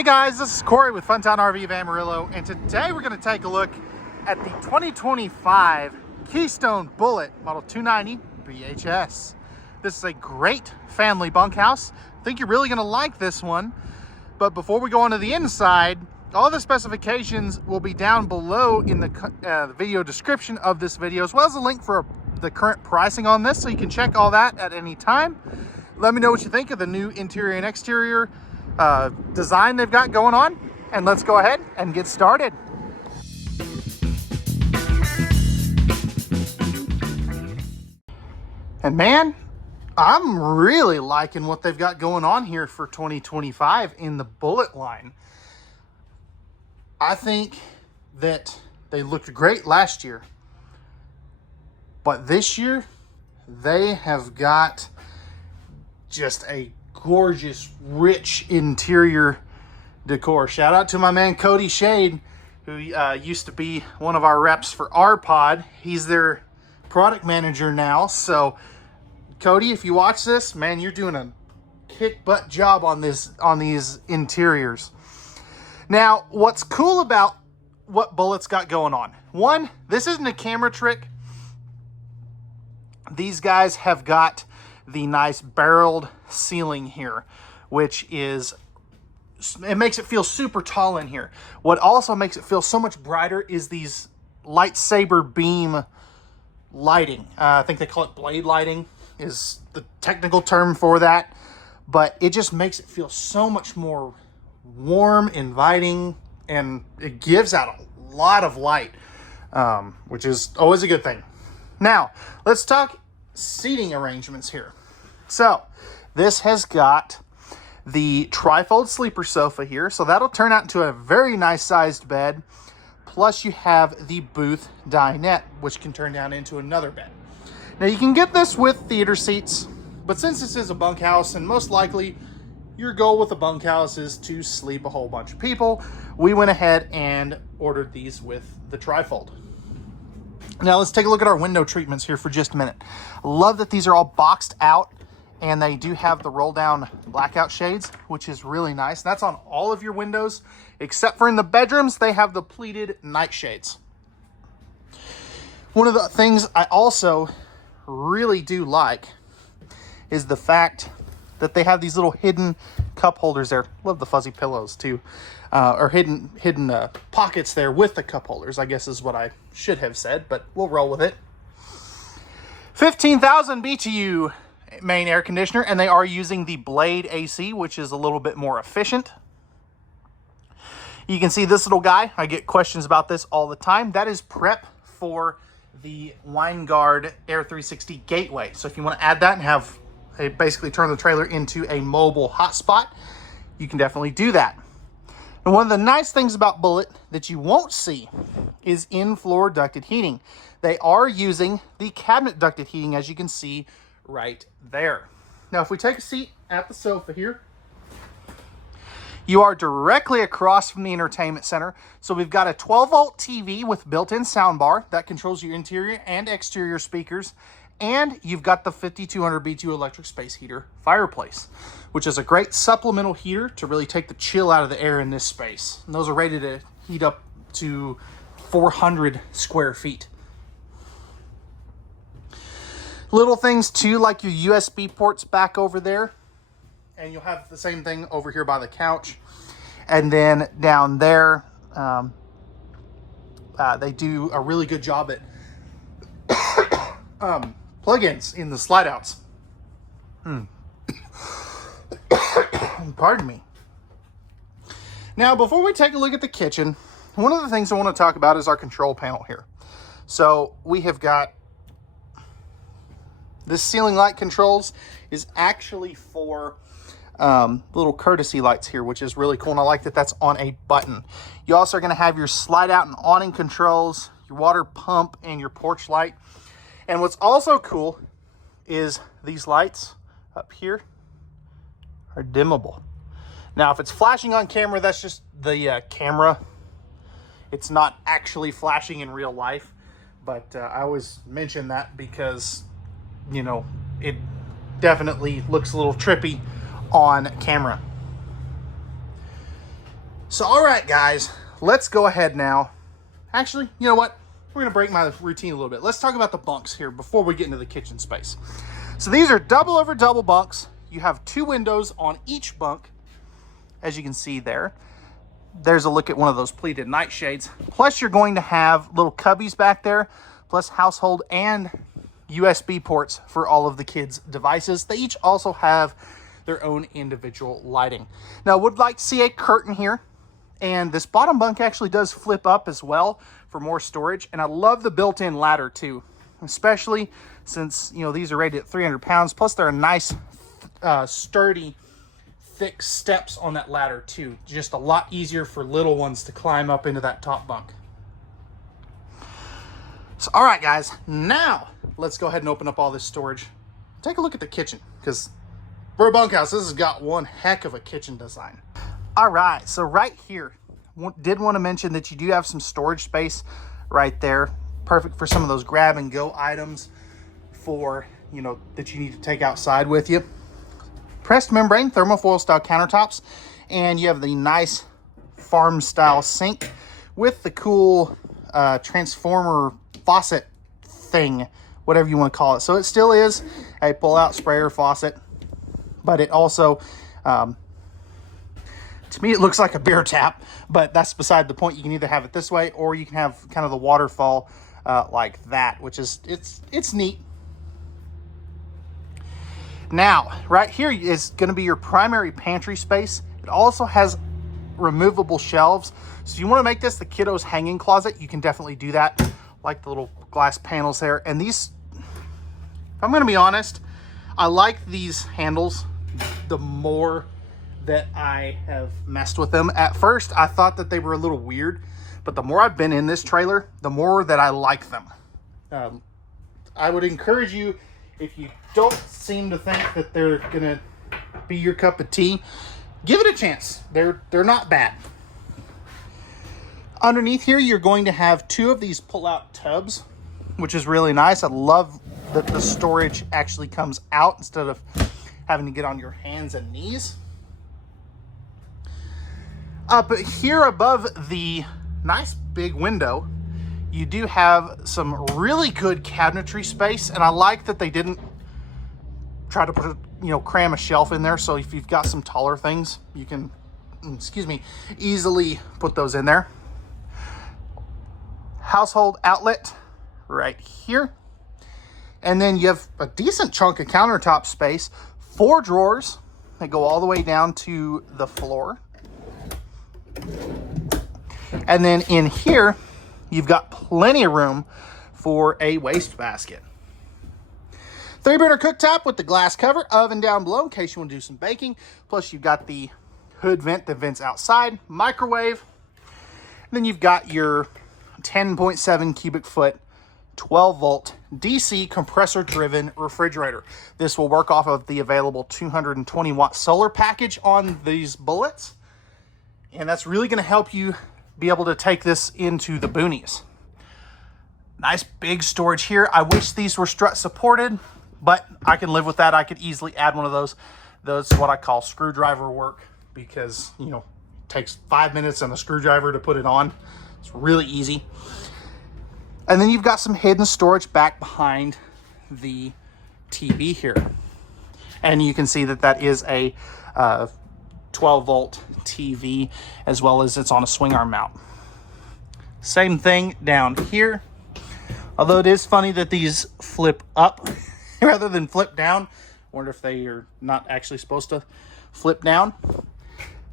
Hey guys, this is Cory with Funtown RV of Amarillo, and today we're going to take a look at the 2025 Keystone Bullet Model 290 BHS. This is a great family bunkhouse. I think you're really going to like this one. But before we go on to the inside, all the specifications will be down below in the video description of this video, as well as a link for the current pricing on this, so you can check all that at any time. Let me know what you think of the new interior and exterior design they've got going on, and let's go ahead and get started. And man, I'm really liking what they've got going on here for 2025 in the Bullet line. I think that they looked great last year, but this year they have got just a gorgeous, rich interior decor. Shout out to my man Cody Shade, who used to be one of our reps for our pod. He's their product manager now. So Cody, if you watch this, man, you're doing a kick butt job on these interiors. Now, what's cool about what Bullet's got going on? One, this isn't a camera trick. These guys have got the nice barreled ceiling here, which is, it makes it feel super tall in here. What also makes it feel so much brighter is these lightsaber beam lighting. I think they call it blade lighting is the technical term for that, but it just makes it feel so much more warm, inviting, and it gives out a lot of light, which is always a good thing. Now, let's talk seating arrangements here. So this has got the trifold sleeper sofa here, so that'll turn out into a very nice sized bed. Plus you have the booth dinette, which can turn down into another bed. Now you can get this with theater seats, but since this is a bunkhouse, and most likely your goal with a bunkhouse is to sleep a whole bunch of people, we went ahead and ordered these with the trifold. Now let's take a look at our window treatments here for just a minute. I love that these are all boxed out, and they do have the roll down blackout shades, which is really nice. That's on all of your windows, except for in the bedrooms, they have the pleated night shades. One of the things I also really do like is the fact that they have these little hidden cup holders there. Love the fuzzy pillows too, or hidden pockets there with the cup holders, I guess is what I should have said, but we'll roll with it. 15,000 BTU main air conditioner, and they are using the Blade AC, which is a little bit more efficient. You can see this little guy. I get questions about this all the time. That is prep for the Winegard Air 360 gateway. So if you want to add that and have basically turn the trailer into a mobile hotspot, you can definitely do that. And one of the nice things about Bullet that you won't see is in-floor ducted heating. They are using the cabinet ducted heating, as you can see right there. Now, if we take a seat at the sofa here, you are directly across from the entertainment center. So we've got a 12-volt TV with built-in soundbar that controls your interior and exterior speakers. And you've got the 5200 BTU electric space heater fireplace, which is a great supplemental heater to really take the chill out of the air in this space. And those are rated to heat up to 400 square feet. Little things too, like your USB ports back over there. And you'll have the same thing over here by the couch. And then down there, they do a really good job at plugins in the slide outs. Pardon me. Now, before we take a look at the kitchen, one of the things I want to talk about is our control panel here. So we have got this ceiling light controls is actually for little courtesy lights here, which is really cool. And I like that that's on a button. You also are going to have your slide out and awning controls, your water pump, and your porch light. And what's also cool is these lights up here are dimmable. Now, if it's flashing on camera, that's just the camera. It's not actually flashing in real life, but I always mention that because, you know, it definitely looks a little trippy on camera. So, all right, guys, let's go ahead now. Actually, you know what? We're going to break my routine a little bit. Let's talk about the bunks here before we get into the kitchen space. So these are double over double bunks. You have 2 windows on each bunk, as you can see there. There's a look at one of those pleated nightshades. Plus, you're going to have little cubbies back there, plus household and USB ports for all of the kids' devices. They each also have their own individual lighting. Now, I would like to see a curtain here, and this bottom bunk actually does flip up as well for more storage. And I love the built-in ladder too, especially since, you know, these are rated at 300 pounds. Plus, they're a nice, sturdy, thick steps on that ladder too. Just a lot easier for little ones to climb up into that top bunk. So, all right, guys, now let's go ahead and open up all this storage. Take a look at the kitchen, because for a bunkhouse, this has got one heck of a kitchen design. All right, so right here, did want to mention that you do have some storage space right there. Perfect for some of those grab and go items for, you know, that you need to take outside with you. Pressed membrane thermofoil style countertops, and you have the nice farm style sink with the cool transformer faucet thing, whatever you want to call it. So it still is a pull out sprayer faucet, but it also, to me, it looks like a beer tap, but that's beside the point. You can either have it this way, or you can have kind of the waterfall like that, which is, it's neat. Now, right here is going to be your primary pantry space. It also has removable shelves. So you want to make this the kiddos' hanging closet, you can definitely do that, like the little glass panels there. And these, if I'm going to be honest, I like these handles the more that I have messed with them. At first, I thought that they were a little weird, but the more I've been in this trailer, the more that I like them. I would encourage you, if you don't seem to think that they're gonna be your cup of tea, give it a chance. They're not bad. Underneath here, you're going to have 2 of these pull-out tubs, which is really nice. I love that the storage actually comes out instead of having to get on your hands and knees. Up here above the nice big window, you do have some really good cabinetry space, and I like that they didn't try to put, you know, cram a shelf in there. So if you've got some taller things, you can, easily put those in there. Household outlet right here. And then you have a decent chunk of countertop space, 4 drawers that go all the way down to the floor. And then in here, you've got plenty of room for a wastebasket. 3-burner cooktop with the glass cover, oven down below in case you want to do some baking. Plus, you've got the hood vent that vents outside, microwave. And then you've got your 10.7 cubic foot, 12 volt DC compressor driven refrigerator. This will work off of the available 220 watt solar package on these bullets. And that's really going to help you be able to take this into the boonies. Nice big storage here. I wish these were strut supported, but I can live with that. I could easily add one of those. That's what I call screwdriver work, because, you know, it takes 5 minutes and a screwdriver to put it on. It's really easy. And then you've got some hidden storage back behind the TV here. And you can see that that is a 12 volt TV, as well as it's on a swing arm mount. Same thing down here. Although it is funny that these flip up rather than flip down. Wonder if they are not actually supposed to flip down.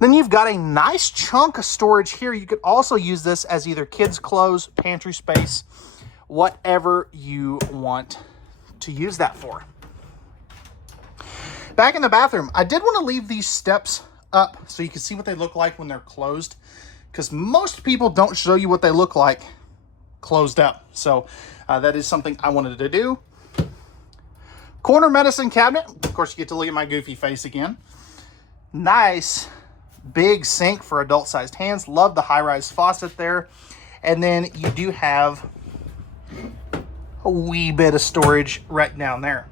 Then you've got a nice chunk of storage here. You could also use this as either kids' clothes, pantry space, whatever you want to use that for. Back in the bathroom, I did want to leave these steps up so you can see what they look like when they're closed, because most people don't show you what they look like closed up. So that is something I wanted to do. Corner medicine cabinet. Of course, you get to look at my goofy face again. Nice big sink for adult-sized hands. Love the high-rise faucet there. And then you do have a wee bit of storage right down there.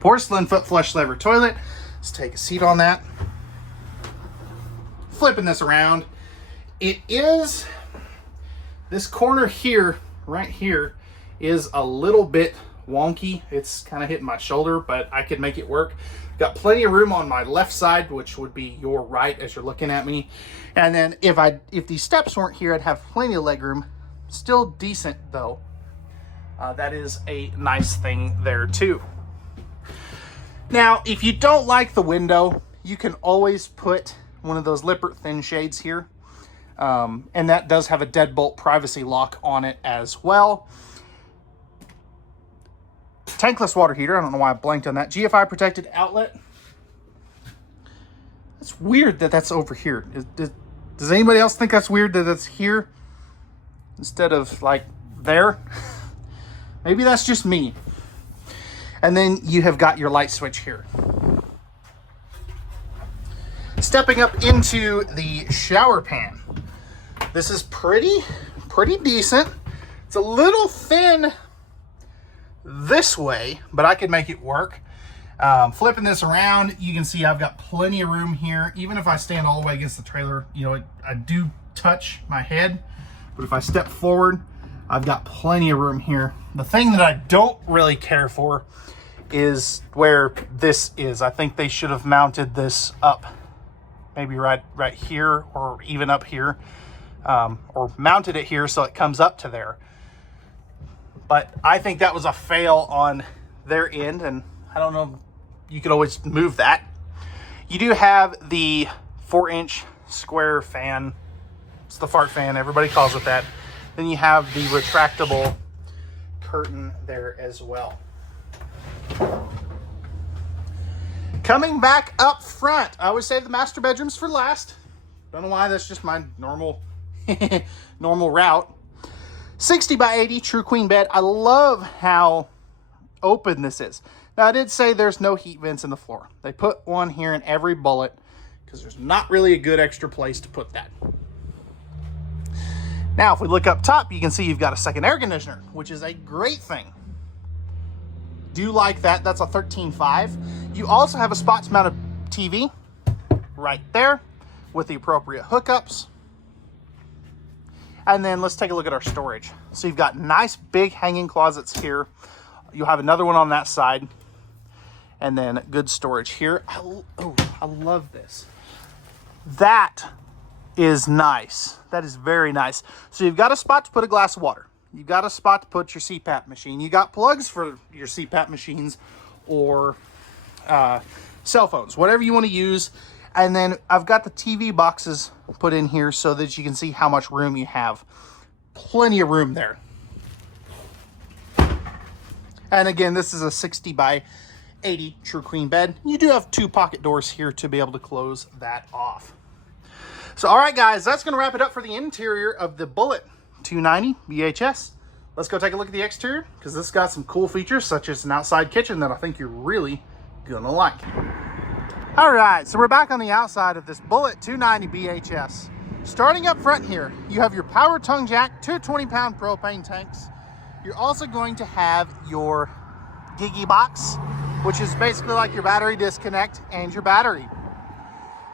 Porcelain foot flush lever toilet. Let's take a seat on that. flipping this around, it is, this corner here, right here, is a little bit wonky. It's kind of hitting my shoulder, but I could make it work. Got plenty of room on my left side, which would be your right as you're looking at me. And then if these steps weren't here, I'd have plenty of leg room. Still decent though. That is a nice thing there too. Now, if you don't like the window, you can always put one of those Lippert thin shades here. And that does have a deadbolt privacy lock on it as well. Tankless water heater. I don't know why I blanked on that. GFI protected outlet. It's weird that that's over here. Does anybody else think that's weird that it's here instead of like there? Maybe that's just me. And then you have got your light switch here. Stepping up into the shower pan. This is pretty decent. It's a little thin this way, but I could make it work. Flipping this around, you can see I've got plenty of room here. Even if I stand all the way against the trailer, you know, I do touch my head, but if I step forward, I've got plenty of room here. The thing that I don't really care for is where this is. I think they should have mounted this up, maybe right here, or even up here, or mounted it here so it comes up to there. But I think that was a fail on their end, and I don't know, you could always move that. You do have the 4-inch square fan. It's the fart fan, everybody calls it that. Then you have the retractable curtain there as well. Coming back up front, I always save the master bedrooms for last. Don't know why, that's just my normal normal route. 60 by 80 true queen bed. I love how open this is. Now, I did say there's no heat vents in the floor. They put one here in every bullet because there's not really a good extra place to put that. Now, if we look up top, you can see you've got a second air conditioner, which is a great thing. Do like that. That's a 13.5. You also have a spots mounted TV right there with the appropriate hookups. And then let's take a look at our storage. So you've got nice big hanging closets here. You'll have another one on that side. And then good storage here. I love this. That is nice. That is very nice. So you've got a spot to put a glass of water. You've got a spot to put your CPAP machine. You got plugs for your CPAP machines or cell phones, whatever you want to use. And then I've got the TV boxes put in here so that you can see how much room you have. Plenty of room there. And again, this is a 60 by 80 true queen bed. You do have 2 pocket doors here to be able to close that off. So, all right, guys, that's going to wrap it up for the interior of the Bullet 290 VHS. Let's go take a look at the exterior because this got some cool features such as an outside kitchen that I think you're really going to like. All right, so we're back on the outside of this Bullet 290 BHS. Starting up front here, you have your power tongue jack, 2 20-pound propane tanks. You're also going to have your Gigi box, which is basically like your battery disconnect and your battery.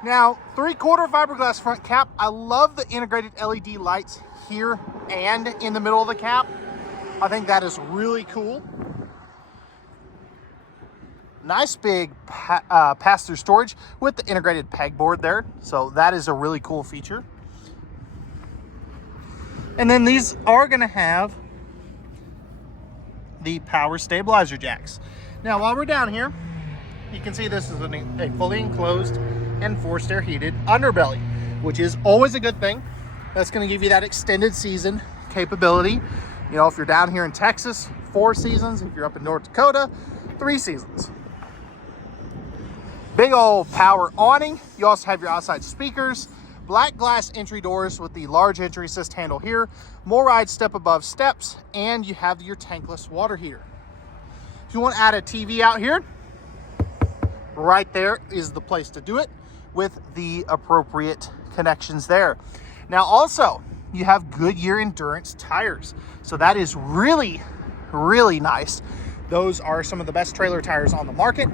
Now, 3/4 fiberglass front cap. I love the integrated LED lights here and in the middle of the cap. I think that is really cool. Nice big pass-through storage with the integrated pegboard there. So that is a really cool feature. And then these are going to have the power stabilizer jacks. Now, while we're down here, you can see this is a fully enclosed and forced air heated underbelly, which is always a good thing. That's going to give you that extended season capability. You know, if you're down here in Texas, 4 seasons. If you're up in North Dakota, 3 seasons. Big old power awning. You also have your outside speakers, black glass entry doors with the large entry assist handle here, more ride step above steps, and you have your tankless water heater. If you want to add a TV out here, right there is the place to do it with the appropriate connections there. Now also, you have Goodyear Endurance tires. So that is really, really nice. Those are some of the best trailer tires on the market.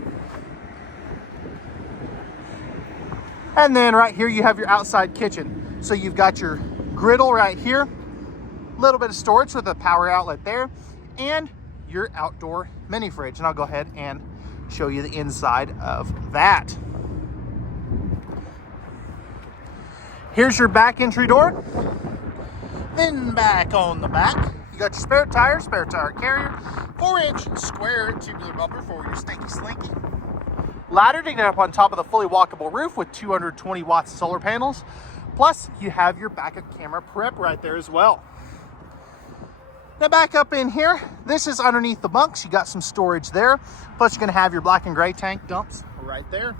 And then right here you have your outside kitchen. So you've got your griddle right here, a little bit of storage with a power outlet there, and your outdoor mini fridge. And I'll go ahead and show you the inside of that. Here's your back entry door. Then back on the back, you got your spare tire carrier, 4-inch square tubular bumper for your stinky slinky. Ladder to get up on top of the fully walkable roof with 220 watts solar panels. Plus, you have your backup camera prep right there as well. Now back up in here, this is underneath the bunks. You got some storage there. Plus, you're gonna have your black and gray tank dumps right there.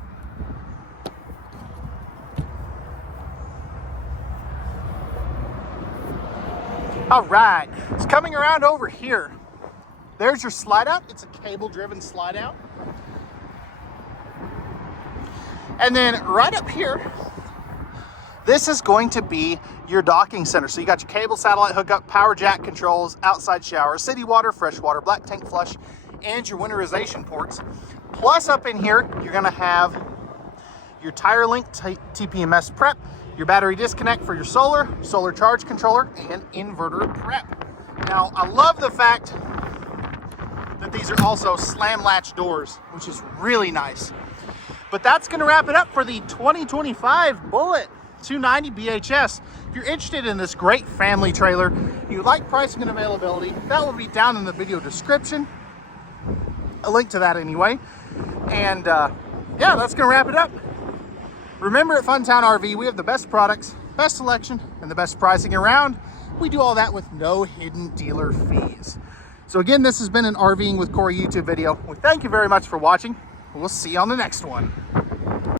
All right, it's coming around over here. There's your slide out. It's a cable driven slide out. And then right up here, this is going to be your docking center. So you got your cable satellite hookup, power jack controls, outside shower, city water, fresh water, black tank flush, and your winterization ports. Plus up in here, you're gonna have your tire link TPMS prep, your battery disconnect for your solar charge controller, and inverter prep. Now, I love the fact that these are also slam latch doors, which is really nice. But that's gonna wrap it up for the 2025 Bullet 290 BHS. If you're interested in this great family trailer, you like pricing and availability, that will be down in the video description. A link to that anyway. And yeah, that's gonna wrap it up. Remember, at Funtown RV, we have the best products, best selection, and the best pricing around. We do all that with no hidden dealer fees. So again, this has been an RVing with Cory YouTube video. We thank you very much for watching. We'll see you on the next one.